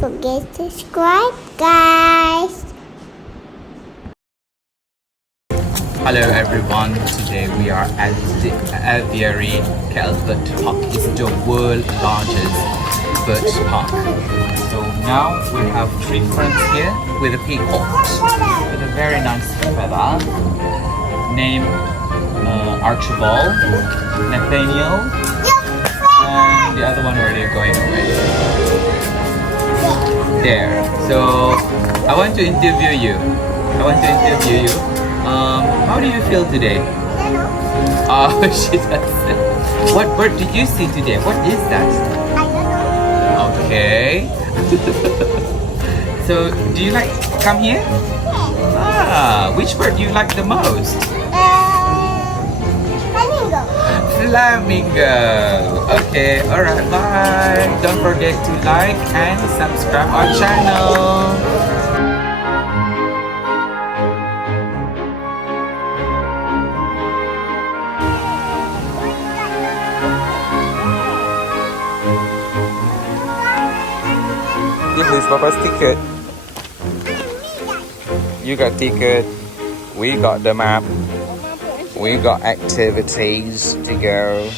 forget to subscribe, guys. Hello everyone, today we are at the Aviary Calvert Park. It's the world's largest bird park. So now we have three friends here with a peacock with a very nice feather named Archibald, Nathaniel, and the other one already going away. There. So I want to interview you. How do you feel today? Oh, she doesn't. What bird did you see today? What is that? Okay. So, do you like come here? Ah, which bird do you like the most? Flamingo. Flamingo. Okay, alright, bye. Don't forget to like and subscribe our channel. This is Papa's ticket. You got ticket. We got the map. We got activities to go.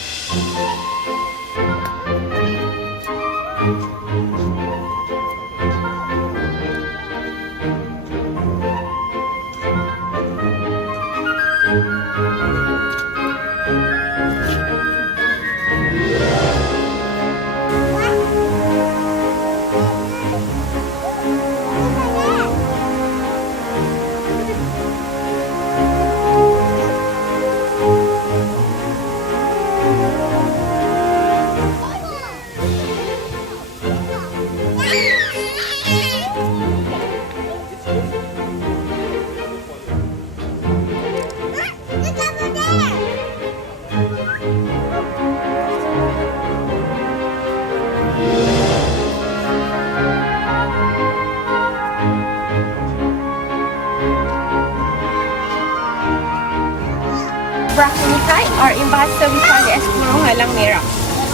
Brachynikai or Imbasa Vipanga Escuro Halang Merah.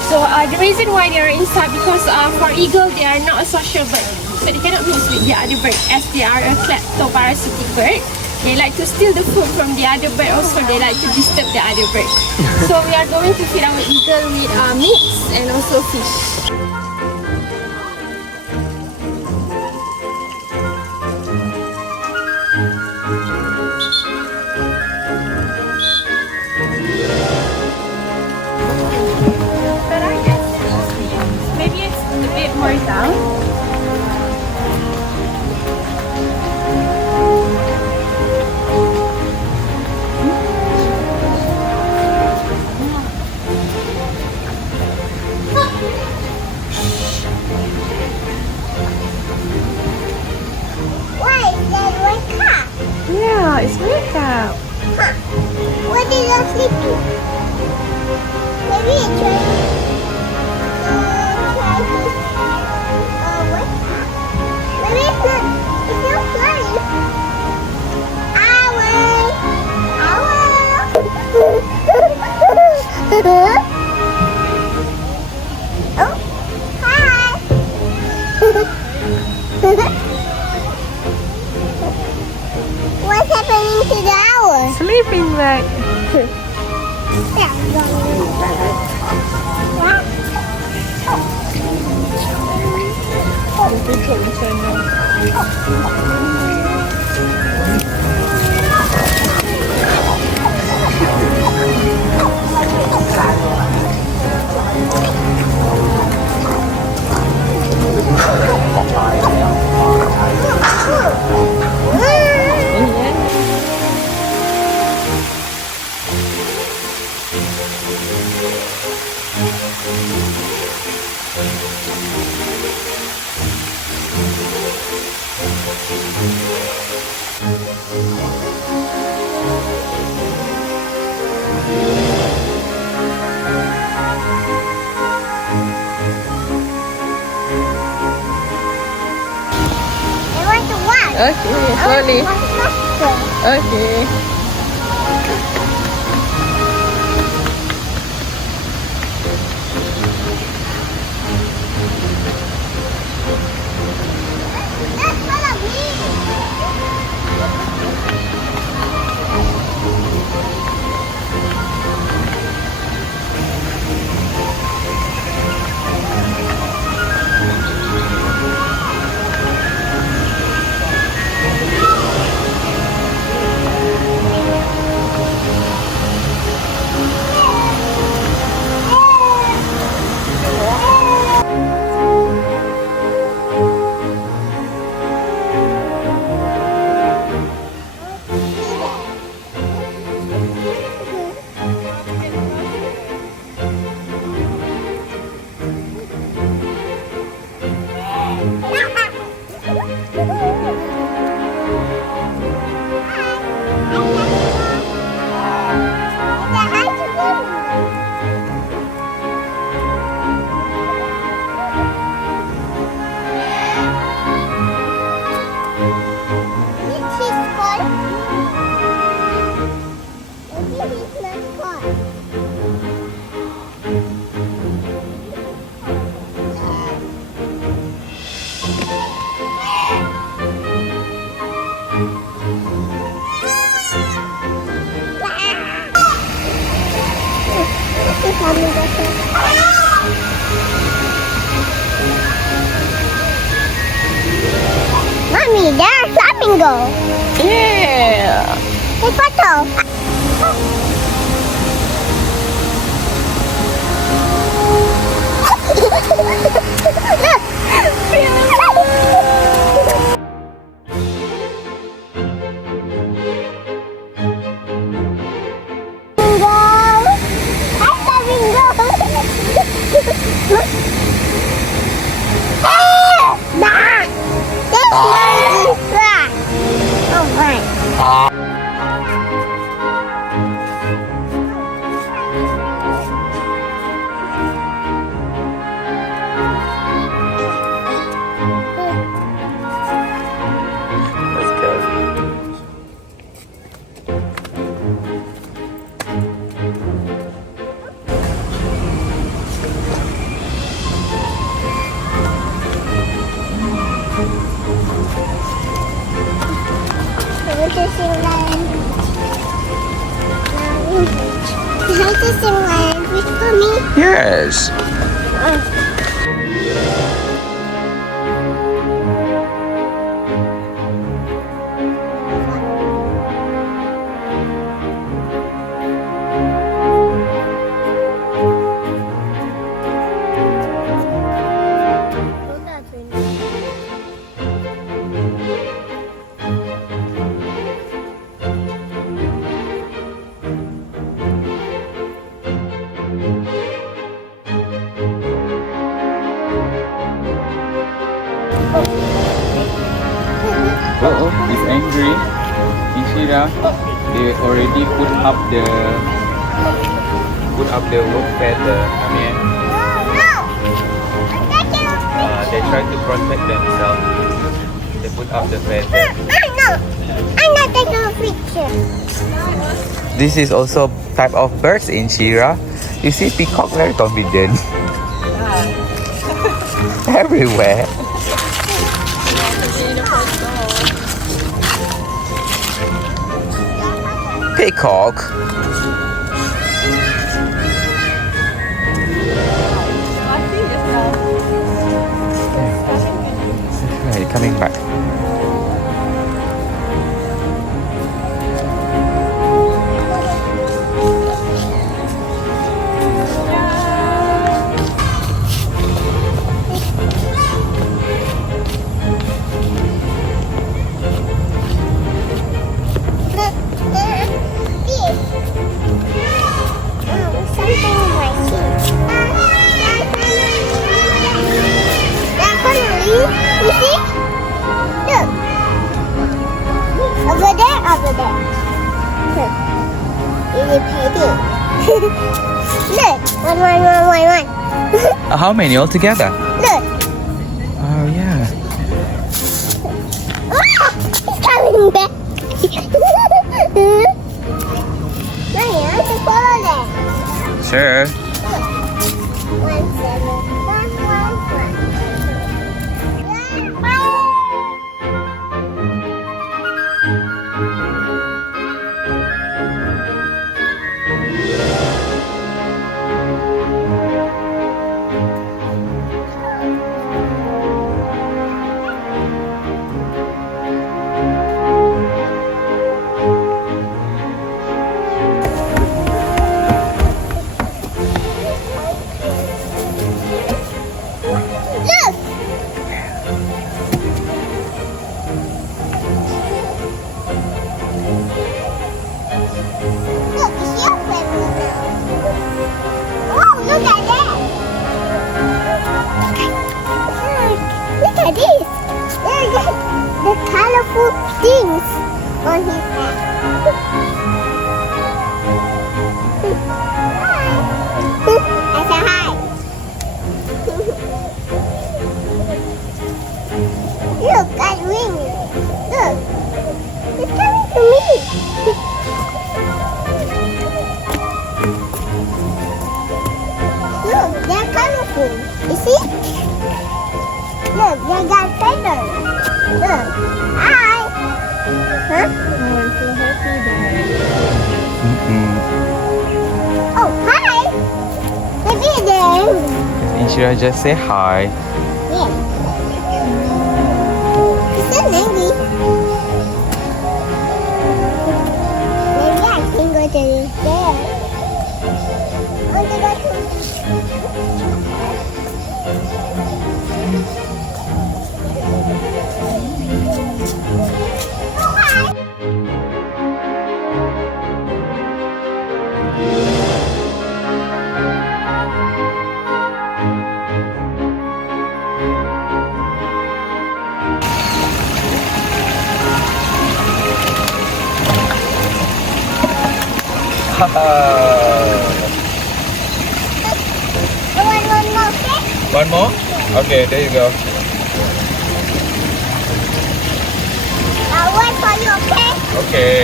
So the reason why they are inside because for eagle they are not a social bird. So they cannot mix with the other bird as they are a kleptoparasitic bird. They like to steal the food from the other bird, also they like to disturb the other bird. So we are going to feed our eagle with meats and also fish. Maybe it's a bit more down. Why is that wake up? Yeah, it's wake up. Huh. What did you sleep to? Maybe it try to wake up. Maybe it's not. It's not flying. Owl. Oh, hi. What's happening to the owl? Sleeping like. Okay, slowly. Okay. Mommy, there are flamingo. Yeah. Take photo. Yes. Oh, he's angry. Ishira, they already put up the work feather. I mean, they try to protect themselves. They put up the feather. I'm not taking a picture. This is also type of birds in Shira. You see peacock very confident. Everywhere. Peacock. Right, coming back. Look, one. How many altogether? Look. Oh yeah. He's coming back. Mommy, I want to follow that. Sure. 哦，嗨！ Inshira, just say hi. Yeah. So maybe I can go to this there. I want to go to I want one more cake. One more? Okay, there you go. I'll wait for you, okay? Okay.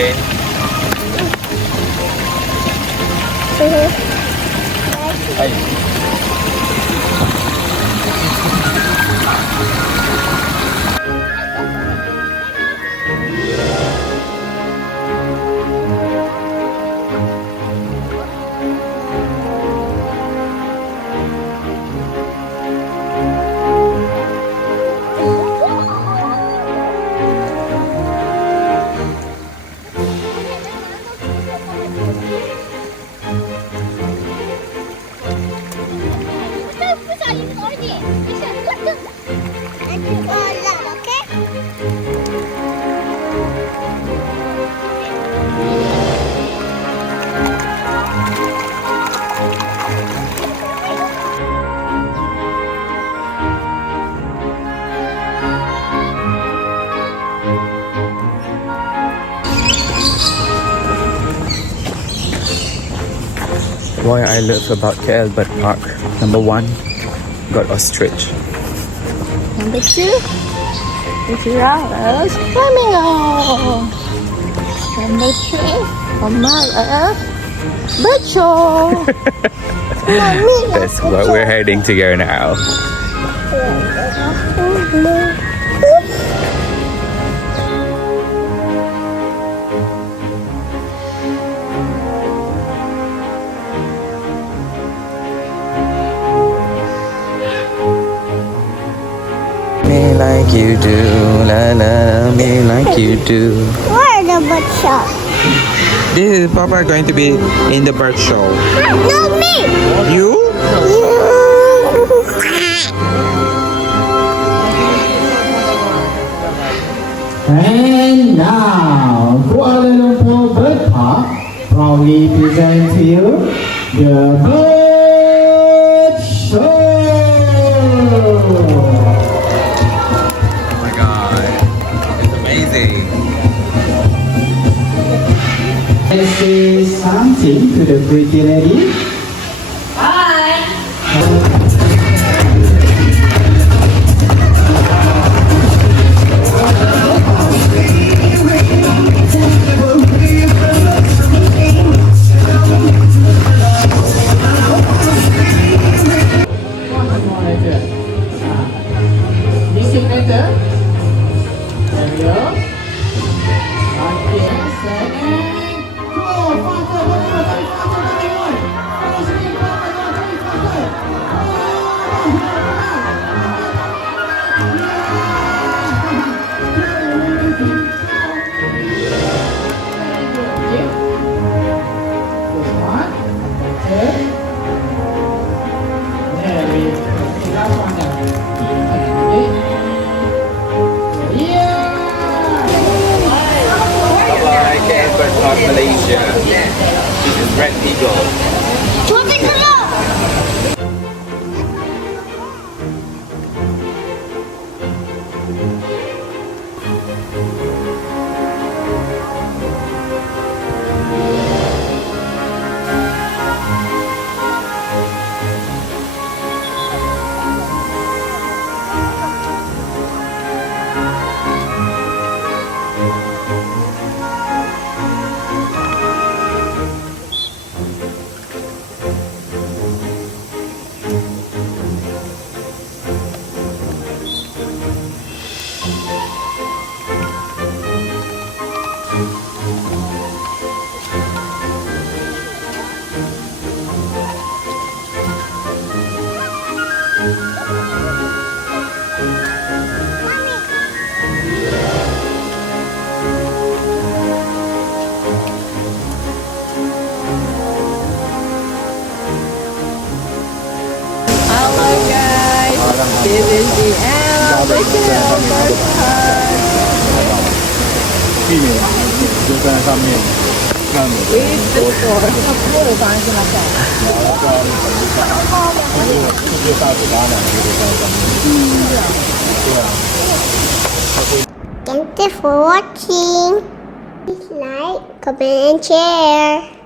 Hi. Why I love about KL Bird Park. Number 1, got ostrich. Number 2, the giraffes flamingo. Number 3, Kamala bird show. That's what we're heading to go now. Me like you do, la la, me like you do. Where the bird shop? This is Papa going to be in the bird show. No, me. You? And now, Kuala Lumpur Bird Park proudly present to you the Bird Show. Oh my god, it's amazing. Let's say something to the pretty lady. Music later. There we go. Okay. Second. Go. Faster. Bye-bye, KL Bird Park, Malaysia. This is Red Eagle. 避免就在上面让你的多世界大嘴巴呢，就在上面。对啊。 Thank you for watching. Please like, comment, and share.